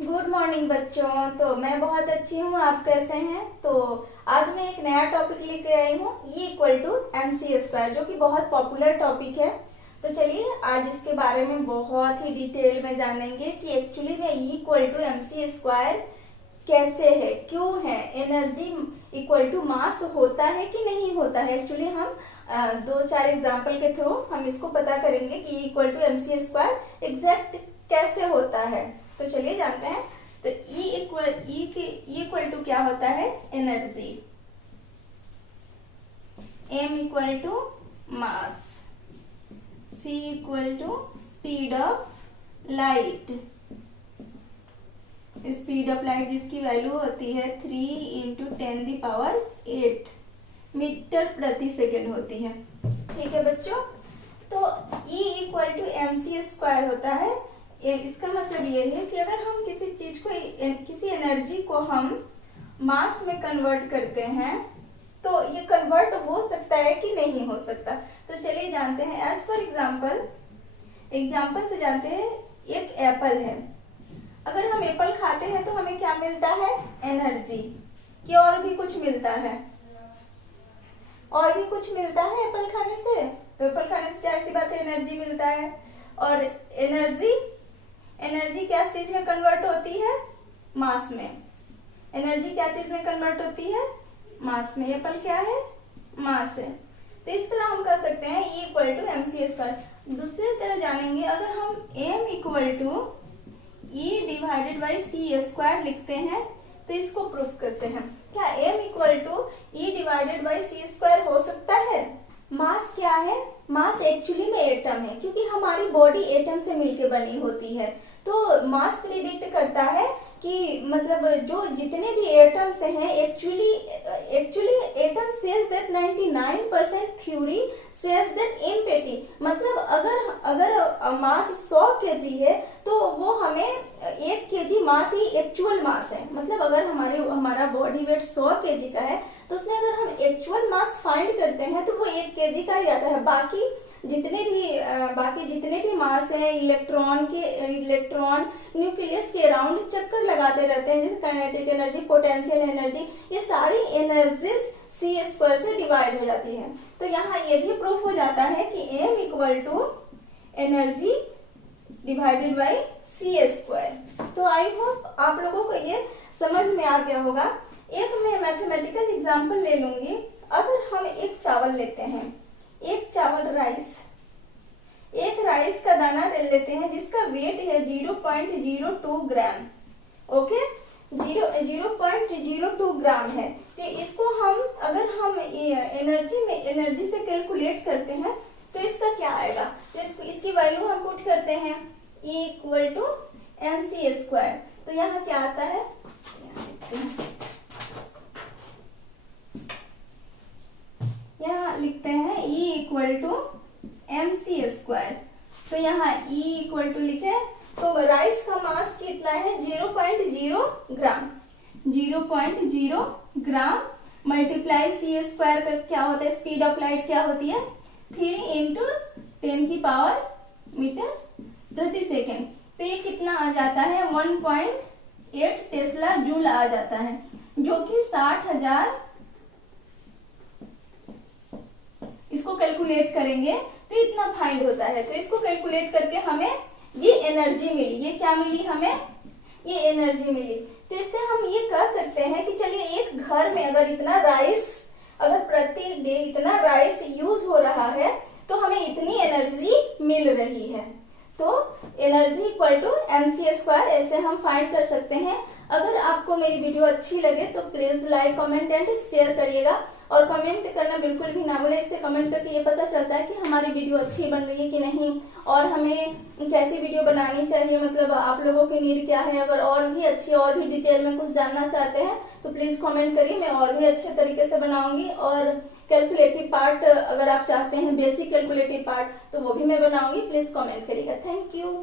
Good morning बच्चों। तो मैं बहुत अच्छी हूँ, आप कैसे हैं? तो आज मैं एक नया टॉपिक लेके आई हूँ, E इक्वल टू MC², जो कि बहुत पॉपुलर टॉपिक है। तो चलिए आज इसके बारे में बहुत ही डिटेल में जानेंगे कि एक्चुअली में E इक्वल टू MC² कैसे है, क्यों है, एनर्जी इक्वल टू मास होता है कि नहीं होता है। एक्चुअली हम दो चार एग्जाम्पल के थ्रू हम इसको पता करेंगे कि E equal to MC² exact कैसे होता है। तो चलिए जानते हैं। तो E इक्वल टू क्या होता है? Energy. M equal to mass. C equal to speed of light. Speed of light जिसकी वैल्यू होती है 3 × 10⁸ मीटर प्रति सेकेंड होती है। ठीक है बच्चों, तो E इक्वल टू MC² होता है। इसका मतलब ये है कि अगर हम किसी चीज को, किसी एनर्जी को हम मास में कन्वर्ट करते हैं तो ये कन्वर्ट हो सकता है कि नहीं हो सकता। तो चलिए जानते हैं। एज फॉर एग्जाम्पल से जानते हैं। एक एप्पल है, अगर हम एप्पल खाते हैं तो हमें क्या मिलता है? एनर्जी। कि और भी कुछ मिलता है? और भी कुछ मिलता है एप्पल खाने से? तो एप्पल खाने से जाहिर सी बात है एनर्जी मिलता है। और एनर्जी क्या चीज में कन्वर्ट होती है? मास में। एनर्जी क्या चीज में कन्वर्ट होती है? मास में। एप्पल क्या है? मास है। तो इस तरह हम कर सकते हैं E इक्वल टू MC²। दूसरी तरह जानेंगे, अगर हम M इक्वल टू E/C² लिखते हैं तो इसको प्रूफ करते हैं। क्या M इक्वल टू E/C² हो सकता है? मास क्या है? मास एक्चुअली में एटम है, क्योंकि हमारी बॉडी एटम से मिलके बनी होती है। तो मास प्रिडिक्ट करता है कि मतलब जो जितने भी एटम्स हैं, actually atom says that 99% theory says that empty. मतलब अगर मास 100 kg है तो वो हमें 1 kg मास ही एक्चुअल मास है। मतलब अगर हमारा बॉडी वेट 100 kg का है तो उसमें अगर हम एक्चुअल मास फाइंड करते हैं तो वो 1 kg का ही आता है। बाकी जितने भी मास हैं, इलेक्ट्रॉन न्यूक्लियस के अराउंड चक्कर लगाते रहते हैं, जैसे काइनेटिक एनर्जी, पोटेंशियल एनर्जी, ये सारी एनर्जीज C² से डिवाइड हो जाती है। तो यहाँ ये भी प्रूफ हो जाता है कि M equal to energy divided by C²। तो आई होप आप लोगों को ये समझ में आ गया होगा। एक मैं मैथमेटिकल एग्जांपल ले लूंगी। अगर हम एक चावल लेते हैं, एक राइस का दाना ले लेते हैं जिसका वेट है 0.02 ग्राम। ओके, 0.02 ग्राम है। तो इसको अगर हम एनर्जी से कैलकुलेट करते हैं तो इसका क्या आएगा? तो इसकी वैल्यू हम पुट करते हैं E इक्वल टू MC²। तो यहाँ क्या आता है? यहाँ लिखते हैं E इक्वल टू MC²। तो यहाँ E इक्वल टू लिखे तो राइस का मास कितना है? 0.0 ग्राम। 0.0 ग्राम मल्टीप्लाई C² का क्या होता है? स्पीड ऑफ लाइट क्या होती है? 3 × 10⁻⁸ मीटर प्रति सेकेंड। तो ये कितना आ जाता है? 1.8 टेस्ला जूल आ जाता है, जो कि 60,000। इसको कैलकुलेट करेंगे तो इतना फाइंड होता है। तो इसको कैलकुलेट करके हमें ये एनर्जी मिली। ये क्या मिली हमें? ये एनर्जी मिली। तो इससे हम ये कह सकते हैं कि चलिए एक घर में अगर प्रति डे इतना राइस यूज हो रहा है तो हमें इतनी एनर्जी मिल रही है। तो एनर्जी इक्वल टू MC², ऐसे हम फाइंड कर सकते हैं। अगर आपको मेरी वीडियो अच्छी लगे तो please like, comment and share करिएगा। और कमेंट करना बिल्कुल भी ना भूलें। इससे कमेंट करके ये पता चलता है कि हमारी वीडियो अच्छी बन रही है कि नहीं, और हमें कैसी वीडियो बनानी चाहिए, मतलब आप लोगों की नीड क्या है। अगर और भी डिटेल में कुछ जानना चाहते हैं तो प्लीज कमेंट करिए, मैं और भी अच्छे तरीके से बनाऊंगी। और कैलकुलेटिव पार्ट अगर आप चाहते हैं, बेसिक कैलकुलेटिव पार्ट, तो वो भी मैं बनाऊंगी। प्लीज कमेंट करिएगा। Thank you.